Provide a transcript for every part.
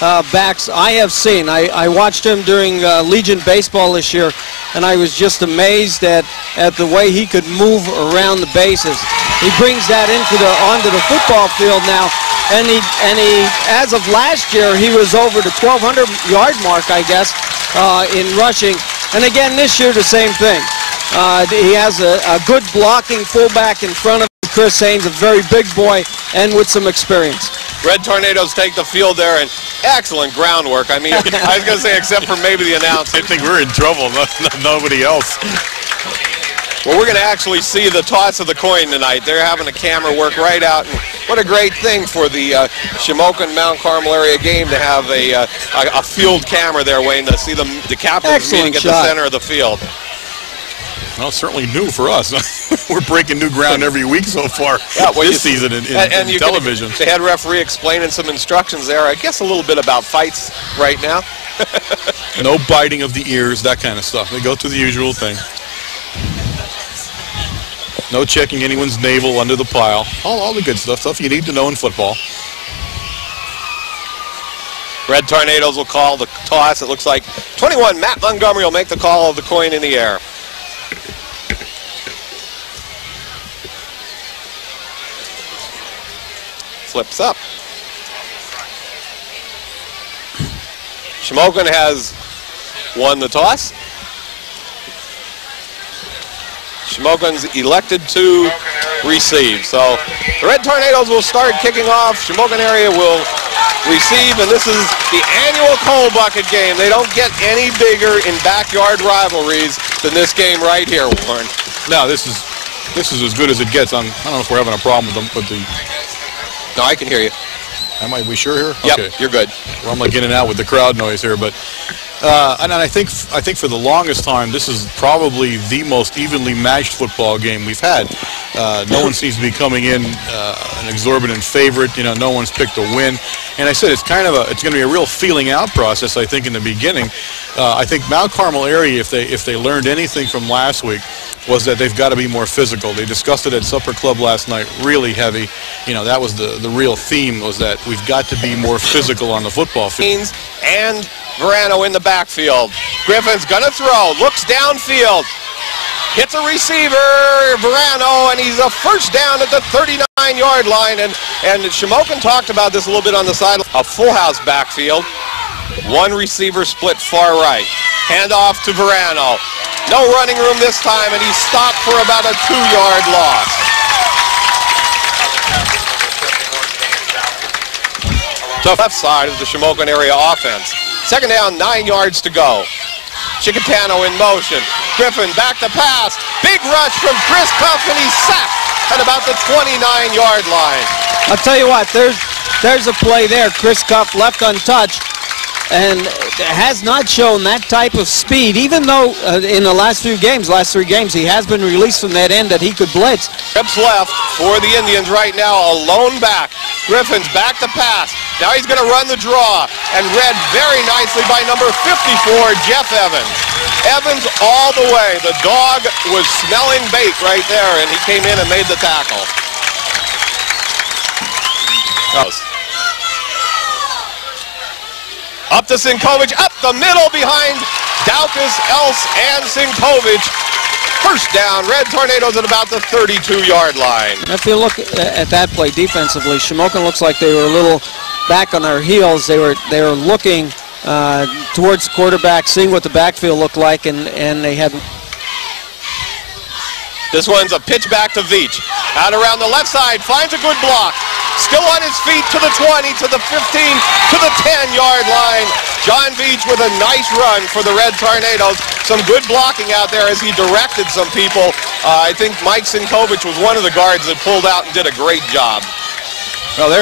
backs I have seen. I watched him during Legion baseball this year, and I was just amazed at the way he could move around the bases. He brings that onto the football field now, and he as of last year he was over the 1,200-yard mark, I guess, in rushing. And again this year the same thing. He has a good blocking fullback in front of Chris Haynes, a very big boy and with some experience. Red Tornadoes take the field there, and excellent groundwork. I mean, I was going to say, except for maybe the announcer. I think we're in trouble, nobody else. Well, we're going to actually see the toss of the coin tonight. They're having the camera work right out, and what a great thing for the Shamokin Mount Carmel area game to have a field camera there, Wayne, to see the captains meeting at the center of the field. Well, certainly new for us. We're breaking new ground every week so far this season in television. The head referee explaining some instructions there. I guess a little bit about fights right now. No biting of the ears, that kind of stuff. They go through the usual thing. No checking anyone's navel under the pile. All the good stuff you need to know in football. Red Tornadoes will call the toss. It looks like 21, Matt Montgomery will make the call of the coin in the air. Flips up. Shamokin has won the toss. Shamokin's elected to receive. So the Red Tornadoes will start kicking off. Shamokin area will receive, and this is the annual coal bucket game. They don't get any bigger in backyard rivalries than this game right here, Warren. No, this is as good as it gets. I don't know if we're having a problem with the. No, I can hear you. Am I? We sure here? Yep, okay. You're good. Well, I'm like in and out with the crowd noise here, but and I think for the longest time this is probably the most evenly matched football game we've had. No one seems to be coming in an exorbitant favorite. You know, no one's picked a win, and I said it's going to be a real feeling out process. I think in the beginning, I think Mount Carmel area, if they learned anything from last week, was that they've got to be more physical. They discussed it at Supper Club last night, really heavy. You know, that was the real theme, was that we've got to be more physical on the football field. And Verano in the backfield. Griffin's gonna throw, looks downfield, hits a receiver, Verano, and he's a first down at the 39-yard line. And Shamokin talked about this a little bit on the side. A full house backfield. One receiver split far right. Handoff to Verano. No running room this time, and he's stopped for about a 2-yard loss. Tough left side of the Shamokin area offense. Second down, 9 yards to go. Chicatano in motion. Griffin back to pass. Big rush from Chris Cuff, and he's sacked at about the 29-yard line. I'll tell you what, there's a play there. Chris Cuff left untouched and has not shown that type of speed, even though in the last three games, he has been released from that end that he could blitz. Trips left for the Indians right now, a lone back. Griffin's back to pass. Now he's going to run the draw, and read very nicely by number 54, Jeff Evans. Evans all the way. The dog was smelling bait right there, and he came in and made the tackle. Up to Sinkovich, up the middle behind Daukus, Else, and Sinkovich. First down, Red Tornadoes at about the 32-yard line. If you look at that play defensively, Shamokin looks like they were a little back on their heels. They were looking towards the quarterback, seeing what the backfield looked like, and they had. This one's a pitch back to Veach. Out around the left side, finds a good block. Still on his feet to the 20, to the 15, to the 10-yard line. John Veach with a nice run for the Red Tornadoes. Some good blocking out there as he directed some people. I think Mike Sinkovich was one of the guards that pulled out and did a great job. Well,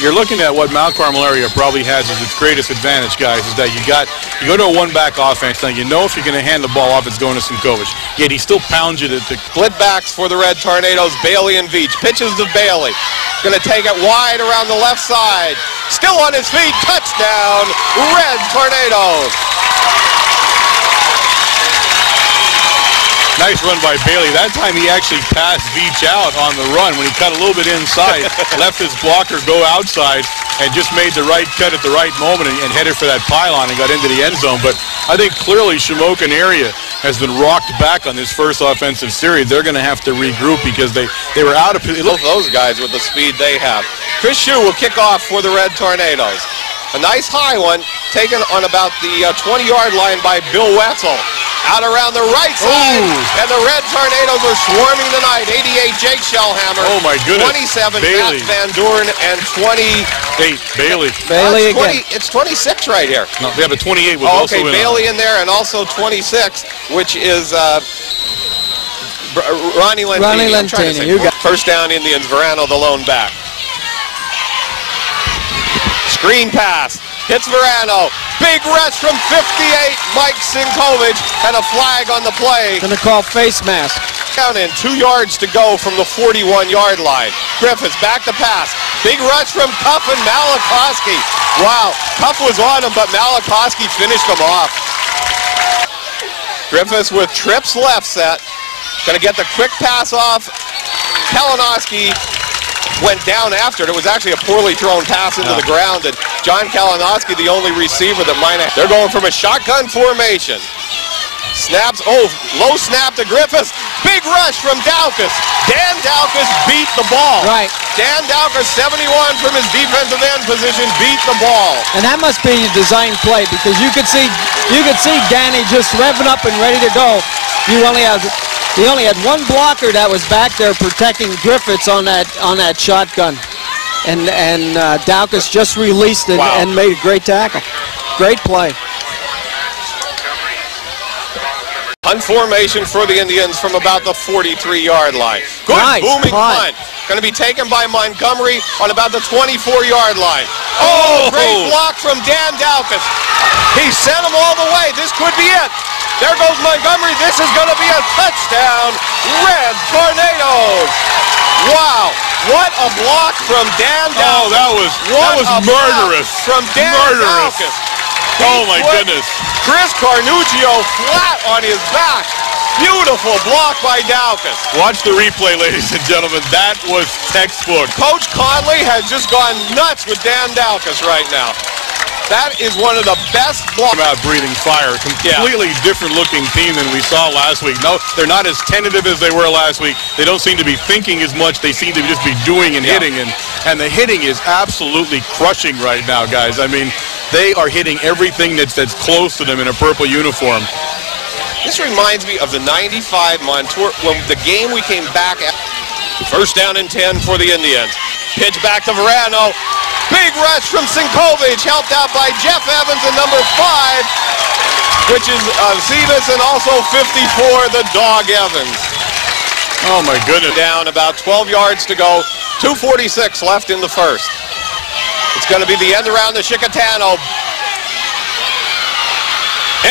you're looking at what Mount Carmel area probably has as its greatest advantage, guys, is that you go to a one-back offense. Now, you know if you're going to hand the ball off, it's going to Sinkovich. Yet he still pounds you to split backs for the Red Tornadoes, Bailey and Veach. Pitches to Bailey. Going to take it wide around the left side. Still on his feet. Touchdown, Red Tornadoes. Nice run by Bailey. That time he actually passed Veach out on the run when he cut a little bit inside, left his blocker go outside, and just made the right cut at the right moment and headed for that pylon and got into the end zone. But I think clearly Shamokin Area has been rocked back on this first offensive series. They're going to have to regroup because they were out of position. Both those guys with the speed they have. Chris Shue will kick off for the Red Tornadoes. A nice high one taken on about the 20-yard line by Bill Wetzel. Out around the right side, and the Red Tornadoes are swarming tonight. 88, Jake Shellhammer. Oh, my goodness. 27, Bailey. Matt Van Doorn, and 28, Bailey. Bailey again. It's 26 right here. No, they have a 28 was Oh, okay, also Bailey in there, and also 26, which is Ronnie Lentini. Ronnie Lentini, you got First down, Indians. Verano, the lone back. Screen pass. Hits Verano. Big rush from 58, Mike Sinkovich, and a flag on the play. Gonna call face mask. Down in 2 yards to go from the 41-yard line. Griffiths back to pass. Big rush from Cuff and Malachowski. Wow, Cuff was on him, but Malachowski finished him off. Griffiths with trips left set. Gonna get the quick pass off. Kalinowski went down after it. It was actually a poorly thrown pass into the ground, and John Kalinowski, the only receiver that might have. They're going from a shotgun formation. Snaps, low snap to Griffiths. Big rush from Daukus. Dan Daukus beat the ball. Right. Dan Daukus, 71 from his defensive end position, beat the ball. And that must be a design play because you could see Danny just revving up and ready to go. He only had one blocker that was back there protecting Griffiths on that shotgun, and Daukus just released it and made a great tackle. Great play. Punt formation for the Indians from about the 43-yard line. Good nice booming punt. Going to be taken by Montgomery on about the 24-yard line. Great block from Dan Daukus. He sent him all the way. This could be it. There goes Montgomery. This is going to be a touchdown. Red Tornadoes. Wow. What a block from Dan Daukus. That was murderous. From Dan Daukus. Oh, my goodness. Chris Carnuccio flat on his back. Beautiful block by Daukus. Watch the replay, ladies and gentlemen. That was textbook. Coach Conley has just gone nuts with Dan Daukus right now. That is one of the best blocks. Out breathing fire. Completely different looking team than we saw last week. No, they're not as tentative as they were last week. They don't seem to be thinking as much. They seem to just be doing and hitting. And the hitting is absolutely crushing right now, guys. I mean, they are hitting everything that's close to them in a purple uniform. This reminds me of the 95 Montour, when the game we came back at. First down and 10 for the Indians. Pitch back to Verano. Big rush from Sinkovich, helped out by Jeff Evans and number 5, which is Zebus, and also 54, the dog Evans. Oh, my goodness. Down about 12 yards to go. 2:46 left in the first. It's going to be the end around the Chicatano.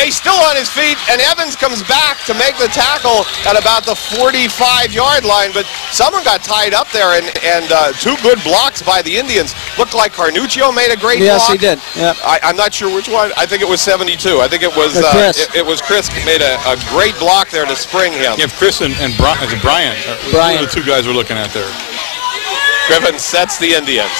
He's still on his feet, and Evans comes back to make the tackle at about the 45-yard line, but someone got tied up there, and two good blocks by the Indians. Looked like Carnuccio made a great block. Yes, he did. Yep. I'm not sure which one. I think it was 72. I think it was Chris. It was Chris made a great block there to spring him. You have Chris and Brian. Brian. The two guys we're looking at there. Griffin sets the Indians.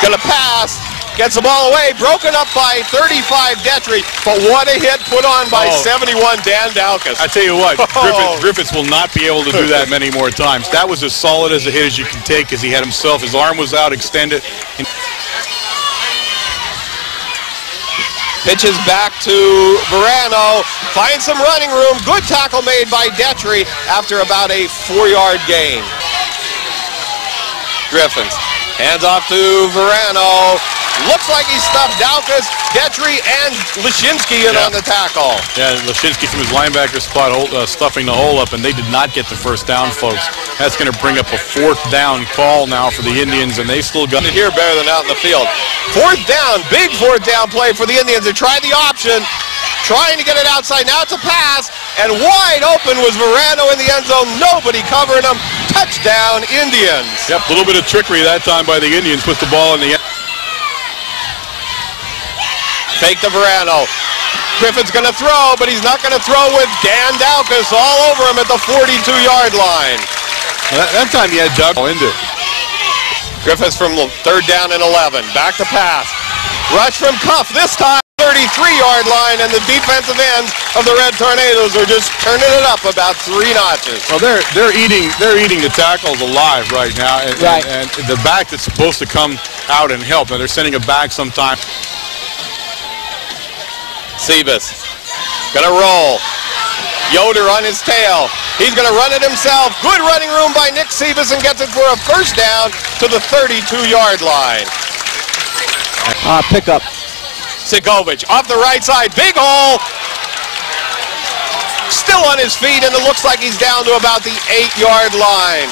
Gonna pass. Gets the ball away, broken up by 35 Detry, but what a hit put on by 71 Dan Daukus. I tell you what, Griffiths will not be able to do that many more times. That was as solid as a hit as you can take, as he had himself. His arm was out, extended. Pitches back to Verano, finds some running room. Good tackle made by Detry after about a 4-yard gain. Griffins hands off to Verano. Looks like he stuffed Daukus, Detry, and Lashinsky in on the tackle. Yeah, Lashinsky from his linebacker spot stuffing the hole up, and they did not get the first down, folks. That's going to bring up a 4th down call now for the Indians, and they still got it here better than out in the field. 4th down, big 4th down play for the Indians. They tried the option, trying to get it outside. Now it's a pass, and wide open was Verano in the end zone. Nobody covering him. Touchdown, Indians. Yep, a little bit of trickery that time by the Indians. Put the ball in the end. Fake to Verano. Griffin's going to throw, but he's not going to throw with Dan Daukus all over him at the 42-yard line. That time he had Doug into it. Griffiths from 3rd down and 11. Back to pass. Rush from Cuff this time. 33-yard line, and the defensive ends of the Red Tornadoes are just turning it up about 3 notches. Well, they're eating the tackles alive right now, and, right. and the back that's supposed to come out and help. Now they're sending it back sometime. Sebas gonna roll. Yoder on his tail. He's gonna run it himself. Good running room by Nick Sebas and gets it for a first down to the 32-yard line. Pickup. Sinkovic off the right side, big hole. Still on his feet, and it looks like he's down to about the 8-yard line.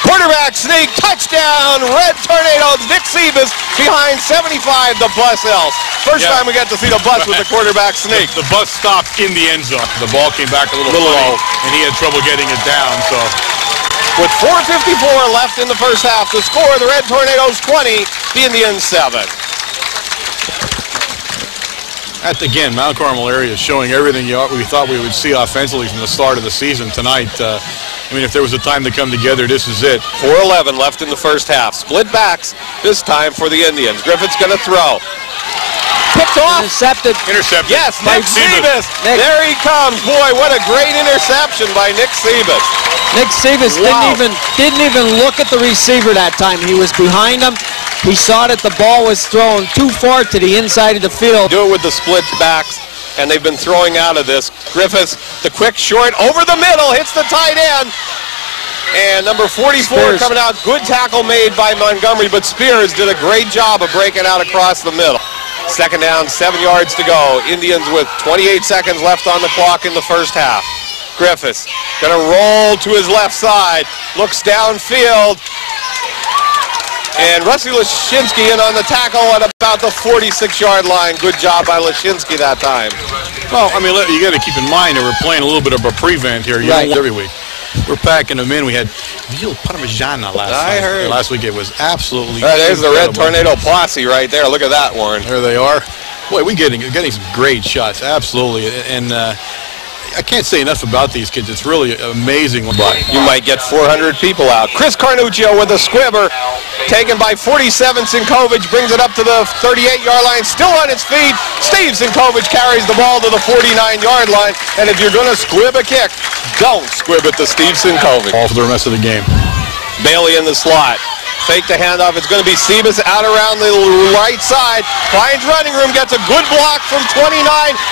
Quarterback sneak, touchdown, Red Tornadoes. Nick Sebas behind 75, the bus else. First time we get to see the bus with the quarterback sneak. The bus stopped in the end zone. The ball came back a little low, and he had trouble getting it down. So, with 4:54 left in the first half, the score, the Red Tornadoes 20, the Indians 7. Again, Mount Carmel Area is showing everything we thought we would see offensively from the start of the season tonight. I mean, if there was a time to come together, this is it. 4:11 left in the first half. Split backs this time for the Indians. Griffith's going to throw. Picked off. Intercepted. Yes, Nick Sebas. There he comes. Boy, what a great interception by Nick Sebas. Nick Sebas didn't even look at the receiver that time. He was behind him. He saw that the ball was thrown too far to the inside of the field. Do it with the split backs, and they've been throwing out of this. Griffiths, the quick short over the middle, hits the tight end. And number 44 Spears coming out. Good tackle made by Montgomery, but Spears did a great job of breaking out across the middle. Second down, 7 yards to go. Indians with 28 seconds left on the clock in the first half. Griffiths gonna roll to his left side, looks downfield, and Rusty Lashinsky in on the tackle at about the 46-yard line. Good job by Lashinsky that time. Well, I mean, you got to keep in mind that we're playing a little bit of a prevent here. You know, every week. We're packing them in. We had veal parmigiana last week. It was absolutely there's the Red Tornado posse right there. Look at that, Warren. There they are. Boy, we're getting some great shots. Absolutely. And I can't say enough about these kids. It's really amazing. You might get 400 people out. Chris Carnuccio with a squibber. Taken by 47. Sinkovic brings it up to the 38-yard line. Still on his feet. Steve Sinkovic carries the ball to the 49-yard line. And if you're going to squib a kick, don't squib it to Steve Sinkovic. All for the rest of the game. Bailey in the slot. Fake the handoff. It's going to be Sebas out around the right side. Finds running room. Gets a good block from 29.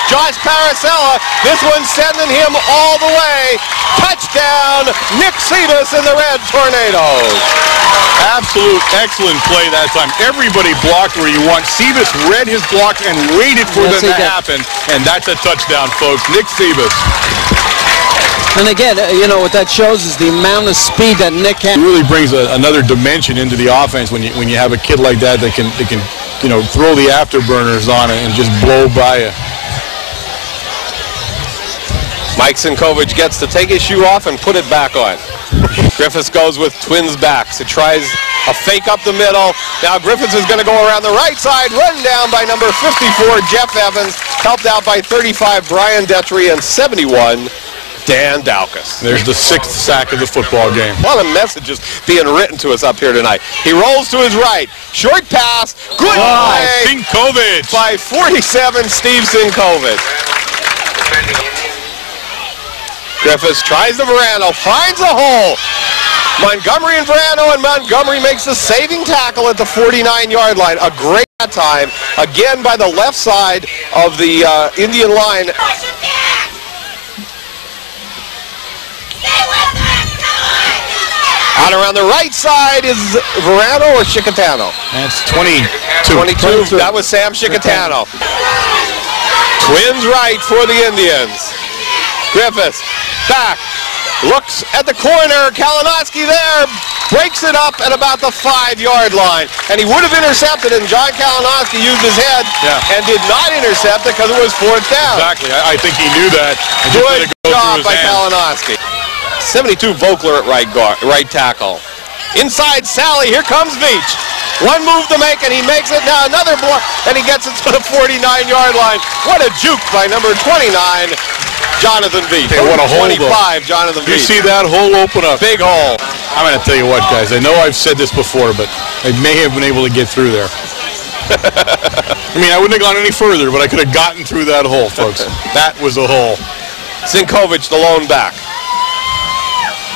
Josh Paracella. This one's sending him all the way. Touchdown, Nick Sebas and the Red Tornadoes. Absolute excellent play that time. Everybody blocked where you want. Sebas read his blocks and waited for them to happen. And that's a touchdown, folks. Nick Sebas. And again, you know, what that shows is the amount of speed that Nick has. It really brings another dimension into the offense when you have a kid like that that can you know, throw the afterburners on it and just blow by you. Mike Sinkovic gets to take his shoe off and put it back on. Griffiths goes with twins backs. It tries a fake up the middle. Now Griffiths is going to go around the right side, run down by number 54, Jeff Evans, helped out by 35, Brian Detry, and 71, Dan Daukus. There's the 6th sack of the football game. A lot of messages being written to us up here tonight. He rolls to his right. Short pass. Good play. Sinkovic. By 47, Steve Sinkovic. Griffiths tries the Verano. Finds a hole. Montgomery and Verano, and Montgomery makes the saving tackle at the 49-yard line. A great time. Again by the left side of the Indian line. Out around the right side is Verano or Chicatano? That's 22. 22. That was Sam Chicatano. Twins right for the Indians. Griffiths back. Looks at the corner. Kalinowski there. Breaks it up at about the 5-yard line. And he would have intercepted, and John Kalinowski used his head and did not intercept it because it was 4th down. Exactly. I think he knew that. Good job by Kalinowski. 72 Vogler at right tackle. Inside Sally, here comes Veach. One move to make, and he makes it. Now another block, and he gets it to the 49-yard line. What a juke by number 29, Jonathan Veach. Hey, what a hole, 25, Jonathan Veach. You see that hole open up? Big hole. I'm going to tell you what, guys. I know I've said this before, but I may have been able to get through there. I mean, I wouldn't have gone any further, but I could have gotten through that hole, folks. That was a hole. Sinkovic, the lone back.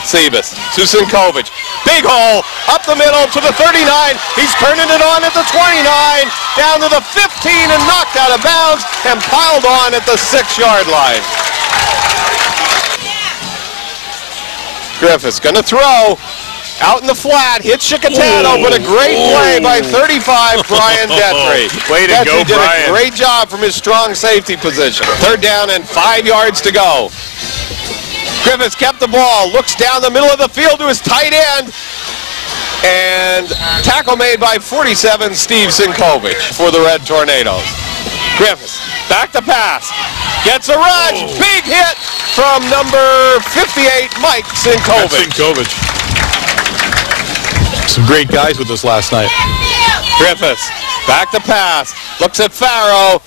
Sebas to Sinkovic. Big hole, up the middle to the 39. He's turning it on at the 29, down to the 15 and knocked out of bounds and piled on at the 6-yard line. Griffiths gonna throw. Out in the flat, hits Chicatano, but a great play by 35, Brian Detry. Way to go, did Brian. A great job from his strong safety position. 3rd down and 5 yards to go. Griffiths kept the ball, looks down the middle of the field to his tight end, and tackle made by 47, Steve Sinkovic for the Red Tornadoes. Griffiths, back to pass, gets a rush, big hit from number 58, Mike Sinkovic. That's Sinkovic. Some great guys with us last night. Griffiths, back to pass, looks at Farrow,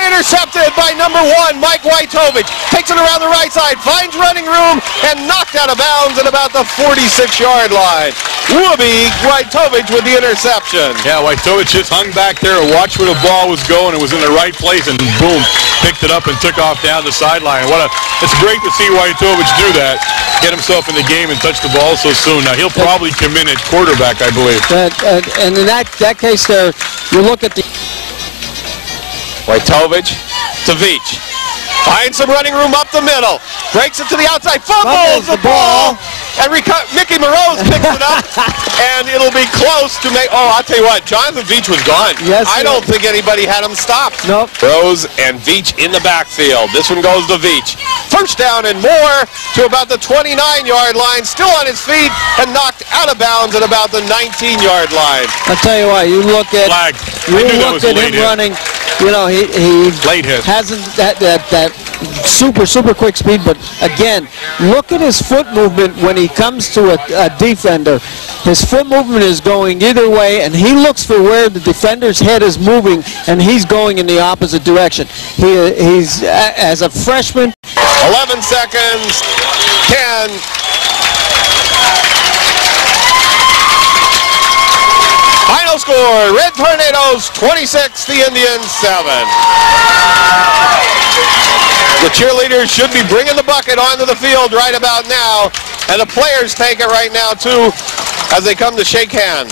intercepted by number 1, Mike Wojtowicz, takes it around the right side, finds running room, and knocked out of bounds at about the 46-yard line. Whoopi Wojtowicz with the interception. Yeah, Wojtowicz just hung back there and watched where the ball was going and was in the right place, and boom, picked it up and took off down the sideline. It's great to see Wojtowicz do that, get himself in the game and touch the ball so soon. Now, he'll probably come in at quarterback, I believe. And in that case there, you look at the... Wojtowicz to Veach. Finds some running room up the middle. Breaks it to the outside. Fumbles the ball. And Mickey Moroz picks it up. And it'll be close to make... Oh, I'll tell you what. Jonathan Veach was gone. Yes, I don't think anybody had him stopped. Nope. Rose and Veach in the backfield. This one goes to Veach. 1st down and more to about the 29-yard line. Still on his feet and knocked out of bounds at about the 19-yard line. I'll tell you what. You look at... Flag. You look at him running... You know, he late hit. Hasn't that super quick speed, but again, look at his foot movement when he comes to a defender. His foot movement is going either way, and he looks for where the defender's head is moving, and he's going in the opposite direction. He's as a freshman. 11 seconds, 10. Final score, Red Tornadoes 26, the Indians 7. The cheerleaders should be bringing the bucket onto the field right about now, and the players take it right now too as they come to shake hands.